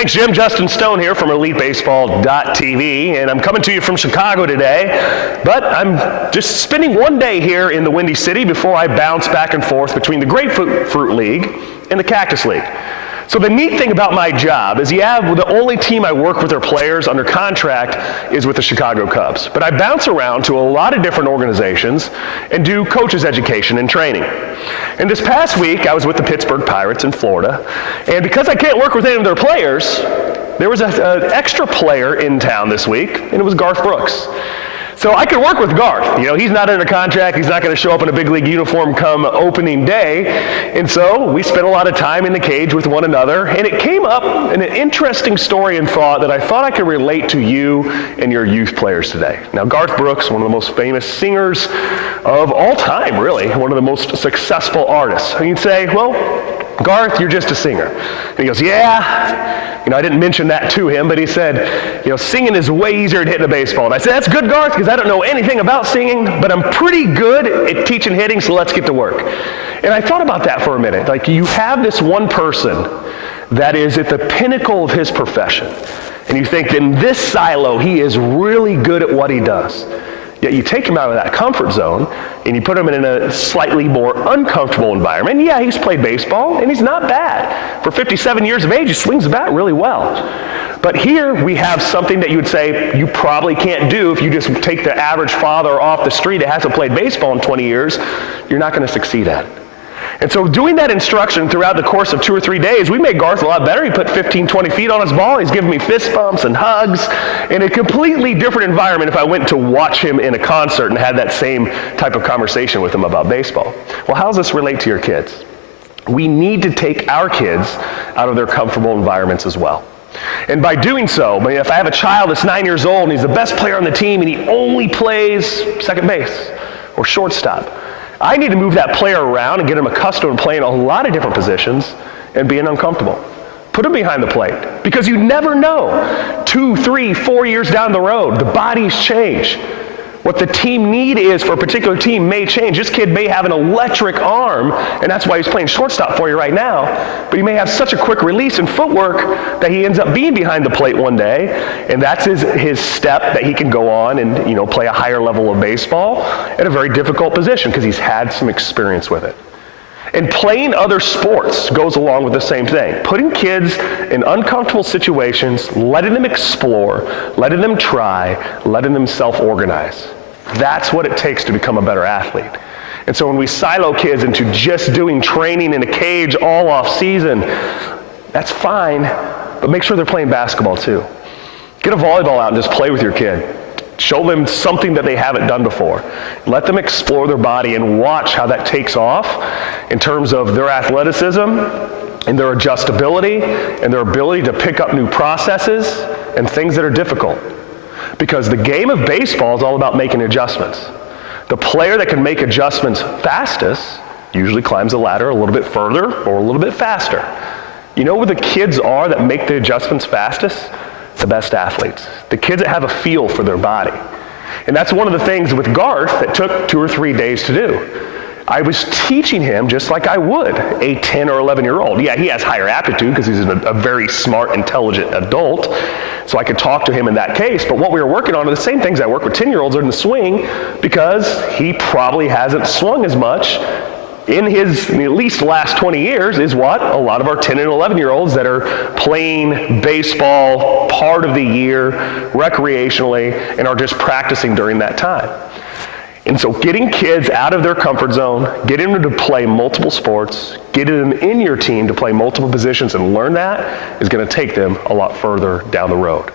Thanks, Jim. Justin Stone here from EliteBaseball.tv, and I'm coming to you from Chicago today, but I'm just spending one day here in the Windy City before I bounce back and forth between the Grapefruit League and the Cactus League. So the neat thing about my job is the only team I work with their players under contract is with the Chicago Cubs. But I bounce around to a lot of different organizations and do coaches education and training. And this past week, I was with the Pittsburgh Pirates in Florida. And because I can't work with any of their players, there was an extra player in town this week, and it was Garth Brooks. So I could work with Garth. You know, he's not under contract. He's not going to show up in a big league uniform come opening day. And so we spent a lot of time in the cage with one another. And it came up in an interesting story and thought that I thought I could relate to you and your youth players today. Now, Garth Brooks, one of the most famous singers of all time, really. One of the most successful artists. And you'd say, well, Garth, you're just a singer. And he goes, yeah. You know, I didn't mention that to him, but he said, you know, singing is way easier than hitting a baseball. And I said, that's good, Garth, because I don't know anything about singing, but I'm pretty good at teaching hitting, so let's get to work. And I thought about that for a minute. Like, you have this one person that is at the pinnacle of his profession. And you think, in this silo, he is really good at what he does. Yet you take him out of that comfort zone and you put him in a slightly more uncomfortable environment. And yeah, he's played baseball and he's not bad. For 57 years of age, he swings the bat really well. But here we have something that you would say you probably can't do if you just take the average father off the street that hasn't played baseball in 20 years. You're not going to succeed at it. And so doing that instruction throughout the course of 2 or 3 days, we made Garth a lot better. He put 15, 20 feet on his ball. He's giving me fist bumps and hugs in a completely different environment if I went to watch him in a concert and had that same type of conversation with him about baseball. Well, how does this relate to your kids? We need to take our kids out of their comfortable environments as well. And by doing so, if I have a child that's 9 years old and he's the best player on the team and he only plays second base or shortstop, I need to move that player around and get him accustomed to playing a lot of different positions and being uncomfortable. Put him behind the plate, because you never know. 2, 3, 4 years down the road, the bodies change. What the team need is for a particular team may change. This kid may have an electric arm, and that's why he's playing shortstop for you right now, but he may have such a quick release and footwork that he ends up being behind the plate one day, and that's his step that he can go on and, you know, play a higher level of baseball at a very difficult position because he's had some experience with it. And playing other sports goes along with the same thing. Putting kids in uncomfortable situations, letting them explore, letting them try, letting them self-organize. That's what it takes to become a better athlete. And so when we silo kids into just doing training in a cage all off season, that's fine, but make sure they're playing basketball too. Get a volleyball out and just play with your kid. Show them something that they haven't done before. Let them explore their body and watch how that takes off in terms of their athleticism and their adjustability and their ability to pick up new processes and things that are difficult. Because the game of baseball is all about making adjustments. The player that can make adjustments fastest usually climbs the ladder a little bit further or a little bit faster. You know where the kids are that make the adjustments fastest? The best athletes, the kids that have a feel for their body. And that's one of the things with Garth that took 2 or 3 days to do. I was teaching him just like I would a 10 or 11-year-old. Yeah, he has higher aptitude because he's a very smart, intelligent adult, so I could talk to him in that case. But what we were working on are the same things I work with 10-year-olds in the swing, because he probably hasn't swung as much in his at least last 20 years is what a lot of our 10 and 11-year-olds that are playing baseball part of the year recreationally and are just practicing during that time. And so getting kids out of their comfort zone, getting them to play multiple sports, getting them in your team to play multiple positions and learn that is going to take them a lot further down the road.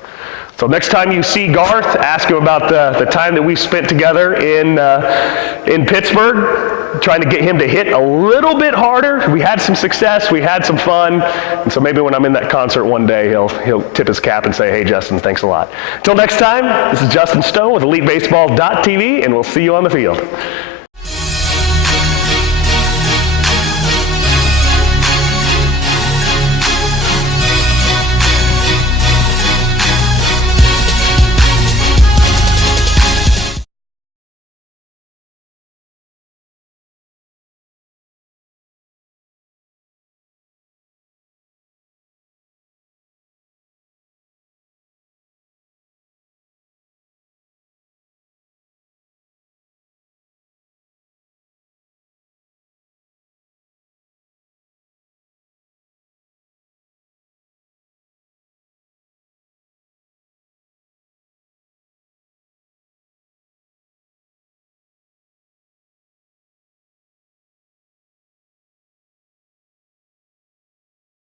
So next time you see Garth, ask him about the time that we spent together in Pittsburgh, trying to get him to hit a little bit harder. We had some success, we had some fun, and so maybe when I'm in that concert one day, he'll tip his cap and say, hey Justin, thanks a lot. Until next time, this is Justin Stone with EliteBaseball.tv, and we'll see you on the field.